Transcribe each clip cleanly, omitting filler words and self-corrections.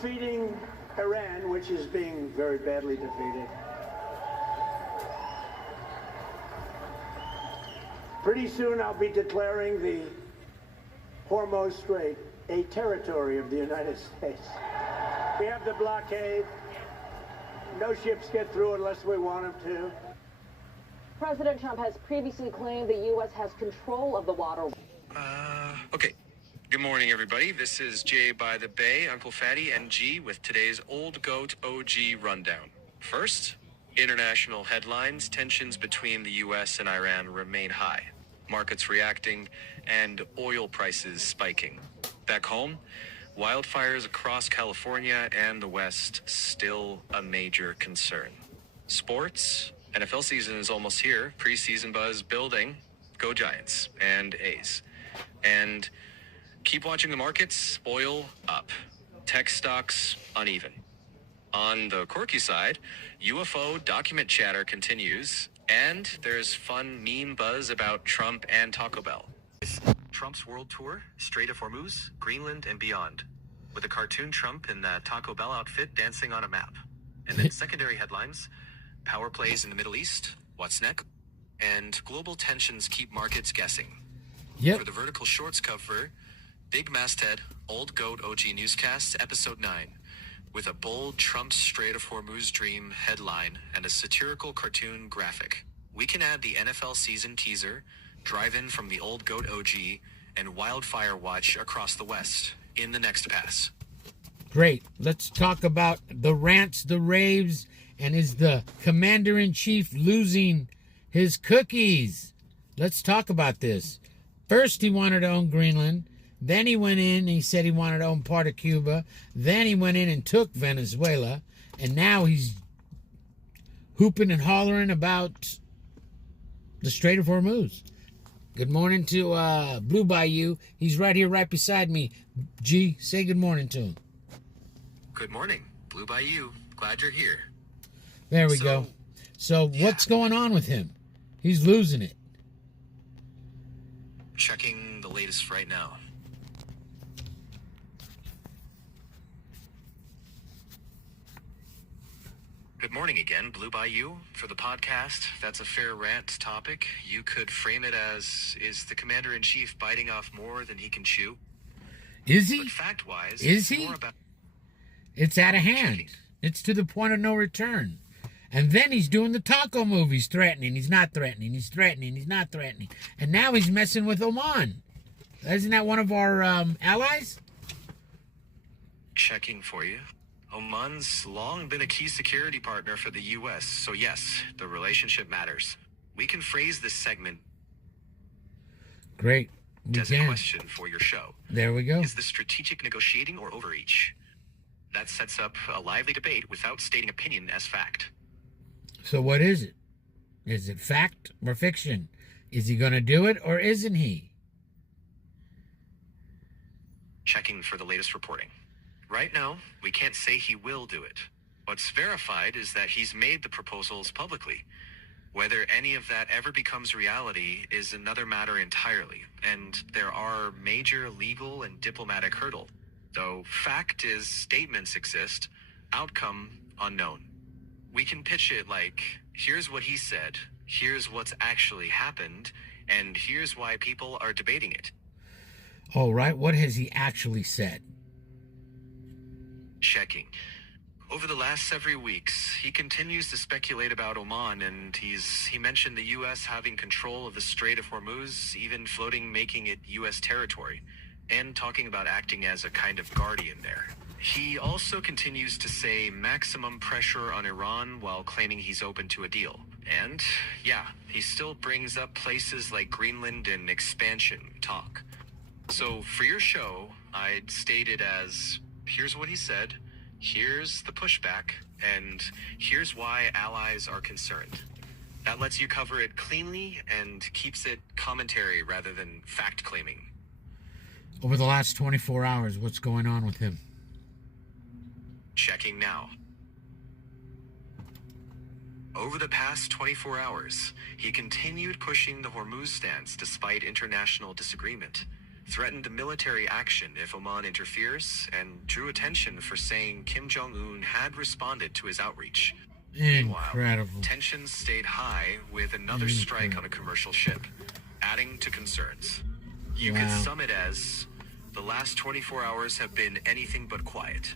defeating Iran, which is being very badly defeated. Pretty soon I'll be declaring the Hormuz Strait a territory of the United States. We have the blockade. No ships get through unless we want them to. President Trump has previously claimed the U.S. has control of the water. Okay. Good morning, everybody. This is Jay by the Bay, Uncle Fatty, and G with today's Old Goat OG Rundown. First, international headlines. Tensions between the U.S. and Iran remain high. Markets reacting and oil prices spiking. Back home, wildfires across California and the West still a major concern. Sports, NFL season is almost here. Preseason buzz building. Go Giants and A's. And keep watching the markets. Oil up. Tech stocks uneven. On the quirky side, UFO document chatter continues. And there's fun meme buzz about Trump and Taco Bell. Trump's world tour, Strait of Hormuz, Greenland, and beyond. With a cartoon Trump in that Taco Bell outfit dancing on a map. And then secondary headlines, power plays in the Middle East, what's next, and global tensions keep markets guessing. Yep. For the vertical shorts cover, Big Masthead, Old Goat OG Newscasts, Episode 9, with a bold Trump Strait of Hormuz dream headline and a satirical cartoon graphic. We can add the NFL season teaser, drive-in from the Old Goat OG, and wildfire watch across the West in the next pass. Great. Let's talk about the rants, the raves, and is the commander-in-chief losing his cookies? Let's talk about this. First, he wanted to own Greenland. Then he went in and he said he wanted to own part of Cuba. Then he went in and took Venezuela. And now he's hooping and hollering about the Strait of Hormuz. Good morning to Blue Bayou. He's right here, right beside me. G, say good morning to him. Good morning, Blue Bayou. Glad you're here. There we go. So what's going on with him? He's losing it. Checking the latest right now. Good morning again, Blue Bayou. For the podcast, that's a fair rant topic. You could frame it as, is the commander-in-chief biting off more than he can chew? Is he? But fact-wise, Is it's he? more about... It's out of hand. It's to the point of no return. And then he's doing the taco movies, threatening. He's not threatening. He's threatening. He's not threatening. And now he's messing with Oman. Isn't that one of our allies? Checking for you. Oman's long been a key security partner for the U.S., so yes, the relationship matters. We can phrase this segment Great. We as can. a question for your show. There we go. Is this strategic negotiating or overreach? That sets up a lively debate without stating opinion as fact. So what is it? Is it fact or fiction? Is he going to do it or isn't he? Checking for the latest reporting. Right now, we can't say he will do it. What's verified is that he's made the proposals publicly. Whether any of that ever becomes reality is another matter entirely, and there are major legal and diplomatic hurdles. Though fact is statements exist, outcome unknown. We can pitch it like, here's what he said, here's what's actually happened, and here's why people are debating it. All right. What has he actually said? Checking. Over the last several weeks, he continues to speculate about Oman, and he mentioned the U.S. having control of the Strait of Hormuz, even floating making it U.S. territory, and talking about acting as a kind of guardian there. He also continues to say maximum pressure on Iran while claiming he's open to a deal. And, yeah, he still brings up places like Greenland and expansion talk. So, for your show, I'd state it as, here's what he said, here's the pushback, and here's why allies are concerned. That lets you cover it cleanly and keeps it commentary rather than fact-claiming. Over the last 24 hours, what's going on with him? Checking now. Over the past 24 hours, he continued pushing the Hormuz stance despite international disagreement. threatened military action if Oman interferes, and drew attention for saying Kim Jong-un had responded to his outreach. Meanwhile, Incredible. tensions stayed high with another strike on a commercial ship, adding to concerns. You could sum it as, the last 24 hours have been anything but quiet.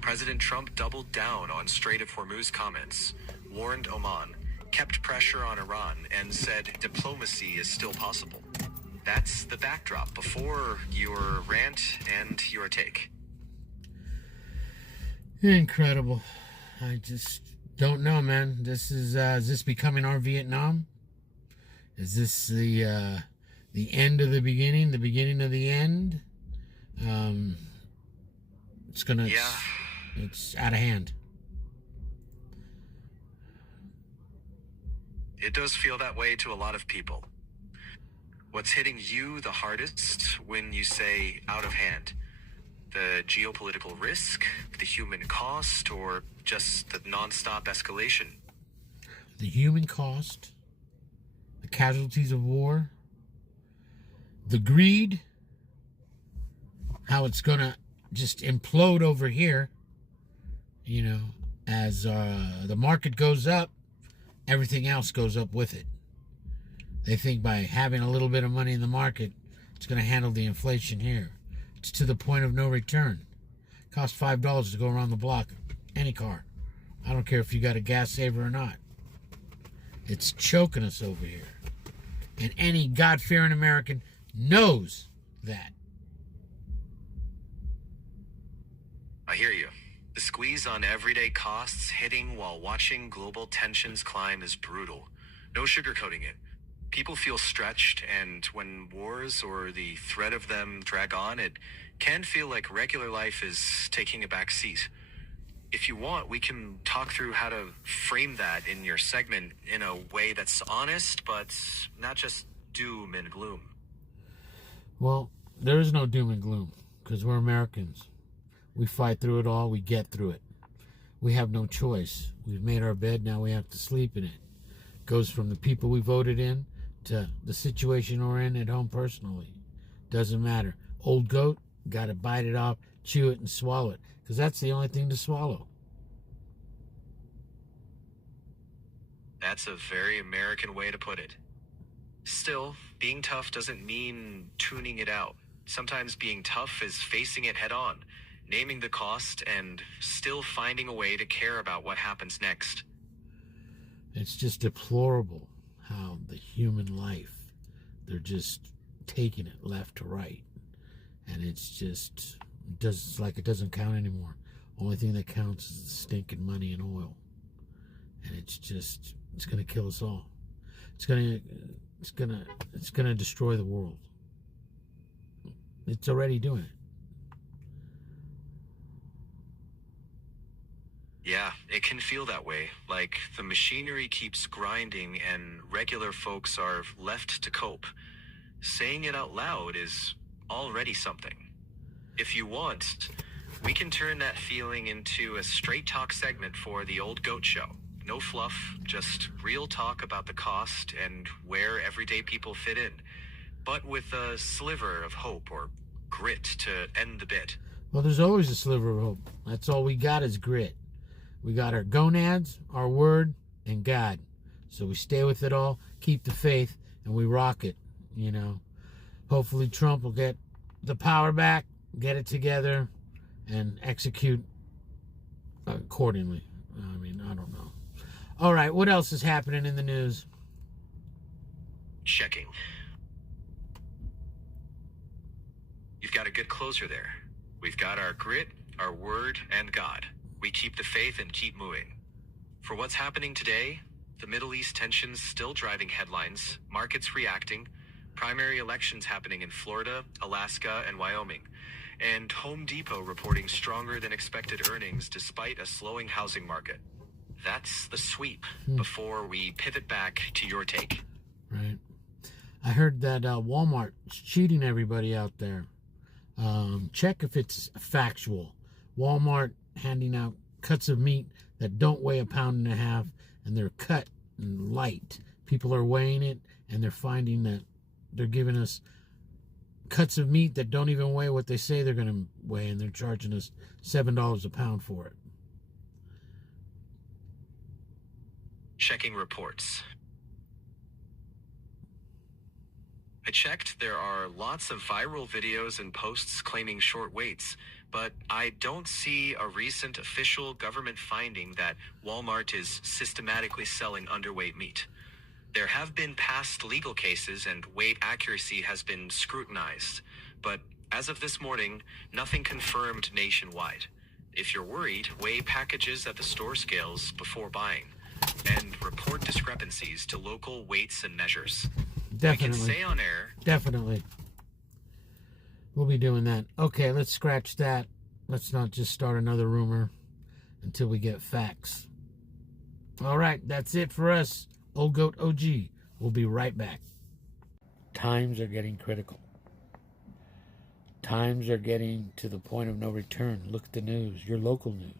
President Trump doubled down on Strait of Hormuz comments, warned Oman, kept pressure on Iran, and said diplomacy is still possible. That's the backdrop before your rant and your take. Incredible. I just don't know, man. Is this becoming our Vietnam? Is this the end of the beginning of the end? It's out of hand. It does feel that way to a lot of people. What's hitting you the hardest when you say out of hand? The geopolitical risk, the human cost, or just the nonstop escalation? The human cost, the casualties of war, the greed, how it's going to just implode over here, as the market goes up, everything else goes up with it. They think by having a little bit of money in the market, it's going to handle the inflation here. It's to the point of no return. It costs $5 to go around the block, any car. I don't care if you got a gas saver or not. It's choking us over here. And any God-fearing American knows that. I hear you. The squeeze on everyday costs hitting while watching global tensions climb is brutal. No sugarcoating it. People feel stretched, and when wars or the threat of them drag on, it can feel like regular life is taking a back seat. If you want, we can talk through how to frame that in your segment in a way that's honest, but not just doom and gloom. Well, there is no doom and gloom, because we're Americans. We fight through it all. We get through it. We have no choice. We've made our bed. Now we have to sleep in it. Goes from the people we voted in to the situation we're in at home personally. Doesn't matter. Old goat, got to bite it off, chew it, and swallow it, because that's the only thing to swallow. That's a very American way to put it. Still, being tough doesn't mean tuning it out. Sometimes being tough is facing it head on, naming the cost, and still finding a way to care about what happens next. It's just deplorable how the human life, they're just taking it left to right. And it's like it doesn't count anymore. Only thing that counts is the stinking money and oil. And it's going to kill us all. It's going to destroy the world. It's already doing it. Yeah, it can feel that way, like the machinery keeps grinding and regular folks are left to cope. Saying it out loud is already something. If you want, we can turn that feeling into a straight talk segment for the Old Goat Show. No fluff, just real talk about the cost and where everyday people fit in, but with a sliver of hope or grit to end the bit. Well, there's always a sliver of hope. That's all we got is grit. We got our gonads, our word, and God. So we stay with it all, keep the faith, and we rock it, Hopefully Trump will get the power back, get it together, and execute accordingly. I don't know. All right, what else is happening in the news? Checking. You've got a good closer there. We've got our grit, our word, and God. We keep the faith and keep moving. For what's happening today, the Middle East tensions still driving headlines, markets reacting, primary elections happening in Florida, Alaska, and Wyoming, and Home Depot reporting stronger than expected earnings despite a slowing housing market. That's the sweep before we pivot back to your take. Right. I heard that Walmart's cheating everybody out there. Check if it's factual. Walmart handing out cuts of meat that don't weigh 1.5 pounds, and they're cut and light. People are weighing it, and they're finding that they're giving us cuts of meat that don't even weigh what they say they're going to weigh, and they're charging us $7 a pound for it. Checking reports. I checked, there are lots of viral videos and posts claiming short waits, but I don't see a recent official government finding that Walmart is systematically selling underweight meat. There have been past legal cases and weight accuracy has been scrutinized, but as of this morning, nothing confirmed nationwide. If you're worried, weigh packages at the store scales before buying, and report discrepancies to local weights and measures. Definitely. We can say on air. Definitely. We'll be doing that. Okay, let's scratch that. Let's not just start another rumor until we get facts. All right, that's it for us. Old Goat OG. We'll be right back. Times are getting critical. Times are getting to the point of no return. Look at the news, your local news.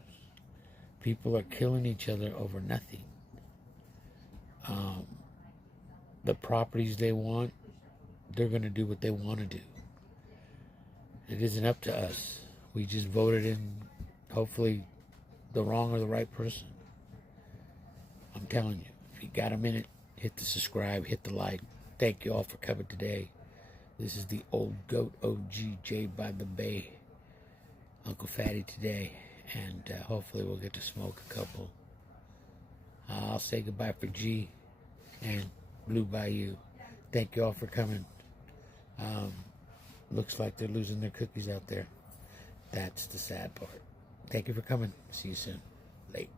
People are killing each other over nothing. The properties they want, they're going to do what they want to do. It isn't up to us. We just voted in, hopefully, the wrong or the right person. I'm telling you, if you got a minute, hit the subscribe, hit the like. Thank you all for coming today. This is the Old Goat OG J by the Bay, Uncle Fatty today, and hopefully we'll get to smoke a couple. I'll say goodbye for G and Blue Bayou. Thank you all for coming. Looks like they're losing their cookies out there. That's the sad part. Thank you for coming. See you soon. Late.